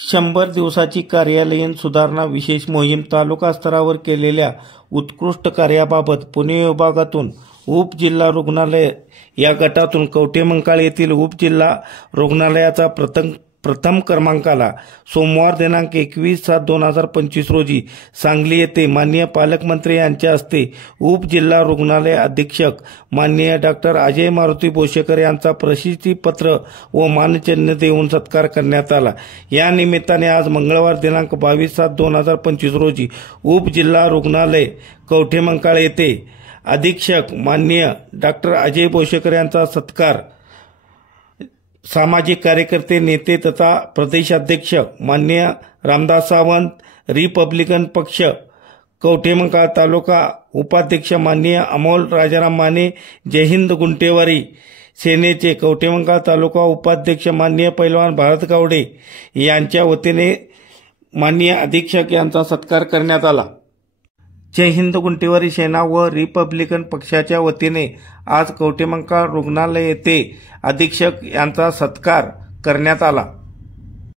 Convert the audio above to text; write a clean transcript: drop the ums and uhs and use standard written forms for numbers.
100 दिवसाची कार्यालयीन सुधारणा विशेष मोहीम तालुका स्तरावर केलेल्या उत्कृष्ट कार्याबाबत पुणे विभागातून उपजिल्हा रुग्णालय या गटातून कवठेमंकाळ येथील उपजिल्हा रुग्णालयाचा प्रथम क्रमांकाला सोमवार दिनांक 21/7/2025 रोजी सांगली येथे माननीय पालकमंत्री यांच्या हस्ते उपजिल्हा रुग्णालय अधीक्षक माननीय डॉक्टर अजय मारुती बोशेकर यांचा प्रशस्तीपत्र व मानचिन्ह देऊन सत्कार करण्यात आला। या निमित्ताने आज मंगळवार दिनांक 22/7/2025 रोजी उपजिल्हा रुग्णालय कवठेमंकाळ येथे अधीक्षक माननीय डॉक्टर अजय बोशेकर यांचा सत्कार सामाजिक कार्यकर्ते नेते तथा प्रदेशाध्यक्ष माननीय रामदास सावंत, रिपब्लिकन पक्ष कवठेमंकाळ तालुका उपाध्यक्ष माननीय अमोल राजाराम माने, जय हिंद गुंटेवारी सेनेचे कवठेमंकाळ तालुका उपाध्यक्ष माननीय पैलवान भारत गावडे यांच्या वतीने माननीय अधीक्षक यांचा सत्कार करण्यात आला। जय हिंद गुंटेवारी सेना व रिपब्लिकन पक्षाच्या वतीने आज कवठेमंकाळ रुग्णालय येथे अधीक्षक यांचा सत्कार करण्यात आला।